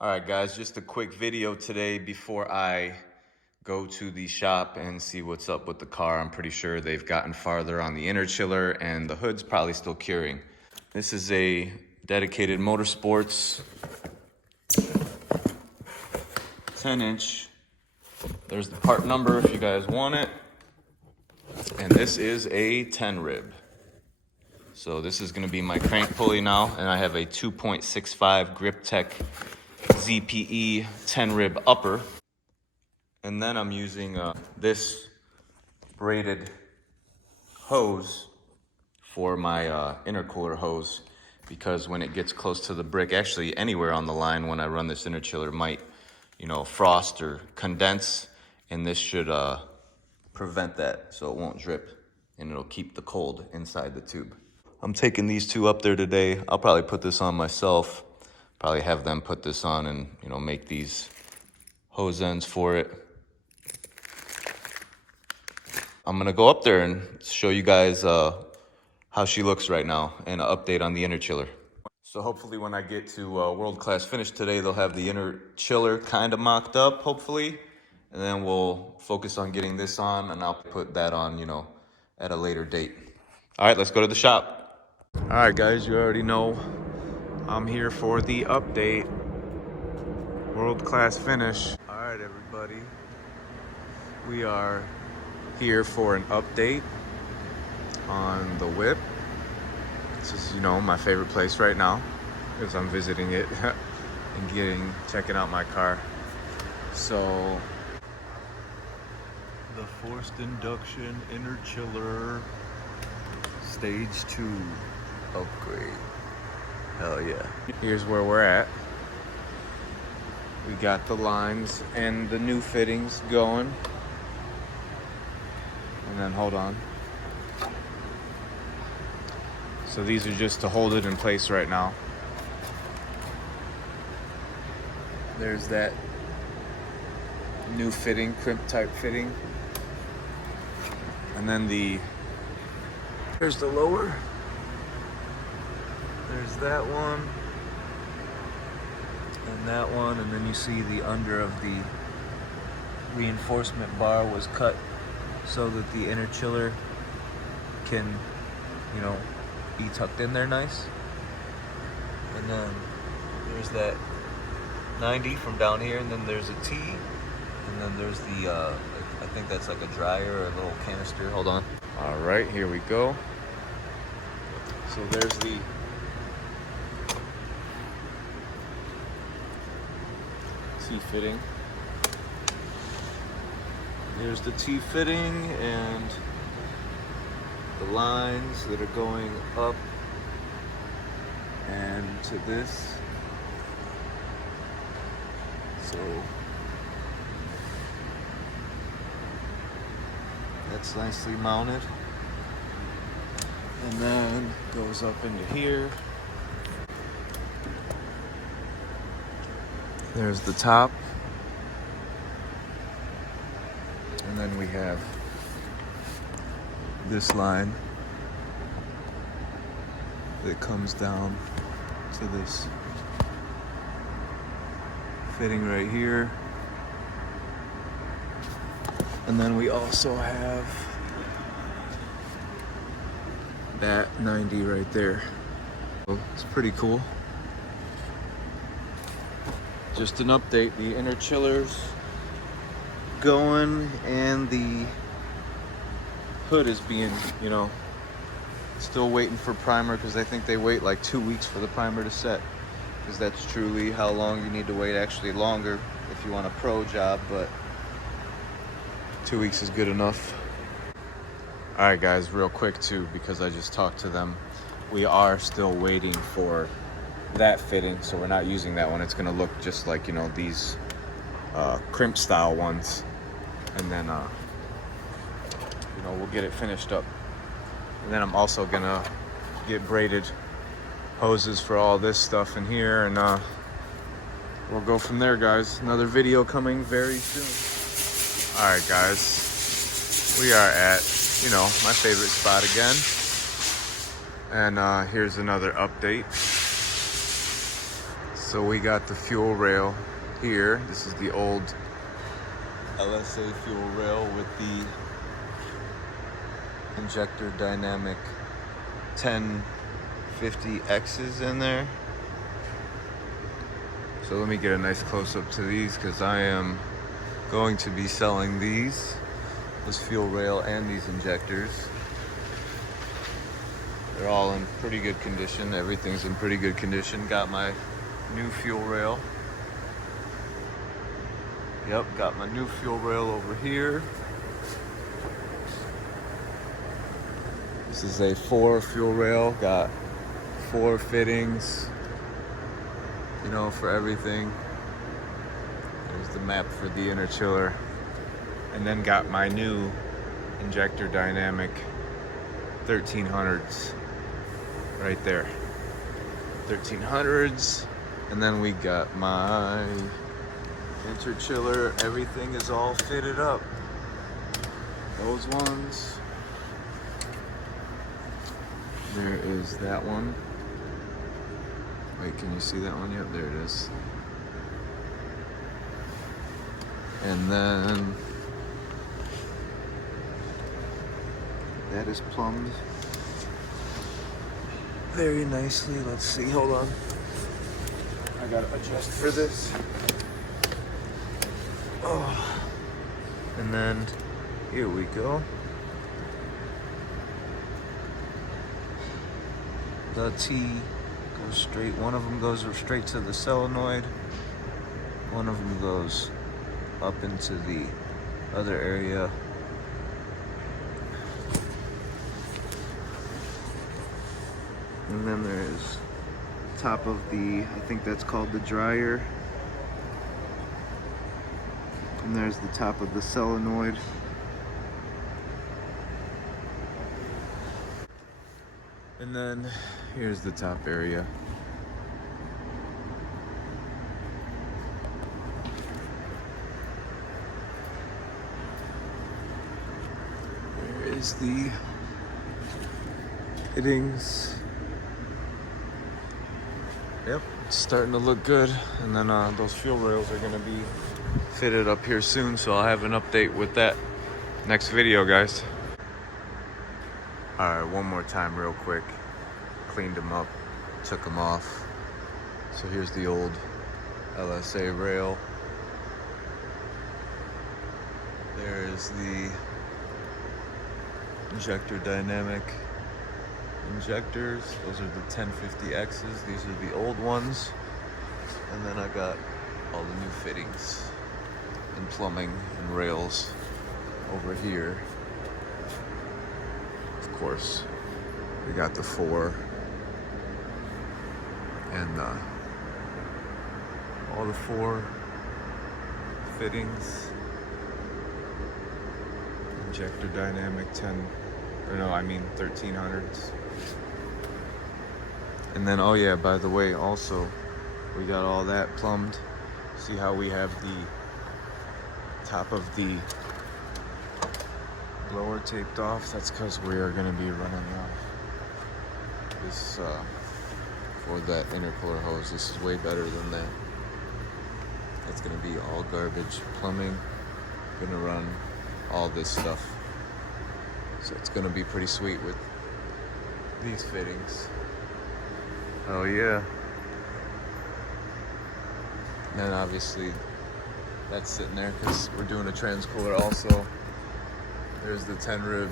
All right, guys, just a quick video today before I go to the shop and see what's up with the car. I'm pretty sure they've gotten farther on the interchiller and the hood's probably still curing. This is a dedicated motorsports 10-inch. There's the part number if you guys want it. And this is a 10 rib. So this is gonna be my crank pulley now, and I have a 2.65 Grip Tech ZPE 10 rib upper. And then I'm using this braided hose for my intercooler hose, because when it gets close to the brick, actually anywhere on the line when I run this interchiller might, frost or condense, and this should prevent that so it won't drip and it'll keep the cold inside the tube. I'm taking these two up there today. I'll probably put this on myself, probably have them put this on and, make these hose ends for it. I'm gonna go up there and show you guys how she looks right now and an update on the interchiller. So hopefully when I get to World Class Finish today, they'll have the interchiller kind of mocked up, hopefully. And then we'll focus on getting this on, and I'll put that on, at a later date. All right, let's go to the shop. All right, guys, you already know I'm here for the update. World Class Finish. All right, everybody. We are here for an update on the whip. This is, my favorite place right now because I'm visiting it and checking out my car. So, the forced induction interchiller stage 2 upgrade. Hell yeah. Here's where we're at. We got the lines and the new fittings going. And then hold on. So these are just to hold it in place right now. There's that new fitting, crimp type fitting. And then there's the lower. There's that one. And that one. And then you see the under of the reinforcement bar was cut so that the interchiller can, be tucked in there nice. And then there's that 90 from down here, and then there's a T, and then there's the, I think that's like a dryer or a little canister. Hold on. All right, here we go. So there's the T fitting. There's the T fitting and the lines that are going up and to this. So that's nicely mounted. And then goes up into here. There's the top. And then we have this line that comes down to this fitting right here. And then we also have that 90 right there. So it's pretty cool. Just an update, the interchiller's going and the hood is being, still waiting for primer, because I think they wait like 2 weeks for the primer to set, because that's truly how long you need to wait, actually longer if you want a pro job, but 2 weeks is good enough. All right, guys, real quick too, because I just talked to them. We are still waiting for that fitting, so we're not using that one. It's gonna look just like, these crimp style ones, and then we'll get it finished up. And then I'm also gonna get braided hoses for all this stuff in here, and we'll go from there, guys. Another video coming very soon. All right, guys, we are at my favorite spot again, and here's another update. So we got the fuel rail here. This is the old LSA fuel rail with the injector dynamic 1050X's in there. So let me get a nice close-up to these because I am going to be selling these, this fuel rail and these injectors. They're all in pretty good condition. Everything's in pretty good condition. Got my new fuel rail. Yep, got my new fuel rail over here. This is a Fore fuel rail. Got 4 fittings, you know, for everything. There's the map for the interchiller. And then got my new injector dynamic 1300s right there. 1300s. And then we got my interchiller. Everything is all fitted up. Those ones. There is that one. Wait, can you see that one? Yep, there it is. And then that is plumbed very nicely. Let's see, hold on. I gotta adjust for this. Oh. And then here we go. The T goes straight. One of them goes straight to the solenoid. One of them goes up into the other area. And then there's top of the, I think that's called the dryer. And there's the top of the solenoid. And then here's the top area. There is the fittings. Yep, it's starting to look good. And then those fuel rails are gonna be fitted up here soon, so I'll have an update with that next video, guys. All right, one more time real quick. Cleaned them up, took them off. So here's the old LSA rail. There is the injector dynamic injectors. Those are the 1050X's. These are the old ones. And then I got all the new fittings and plumbing and rails over here. Of course, we got the Fore and all the Fore fittings. Injector dynamic 1300s. And then, oh yeah, by the way, also, we got all that plumbed. See how we have the top of the blower taped off? That's because we are going to be running this for that intercooler hose. This is way better than that. That's going to be all garbage plumbing. Going to run all this stuff. So it's going to be pretty sweet with these fittings. Oh yeah. And then obviously that's sitting there because we're doing a transcooler also. There's the 10 rib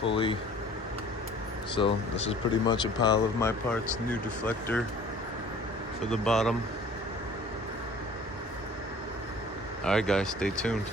pulley. So this is pretty much a pile of my parts. New deflector for the bottom. All right guys, stay tuned.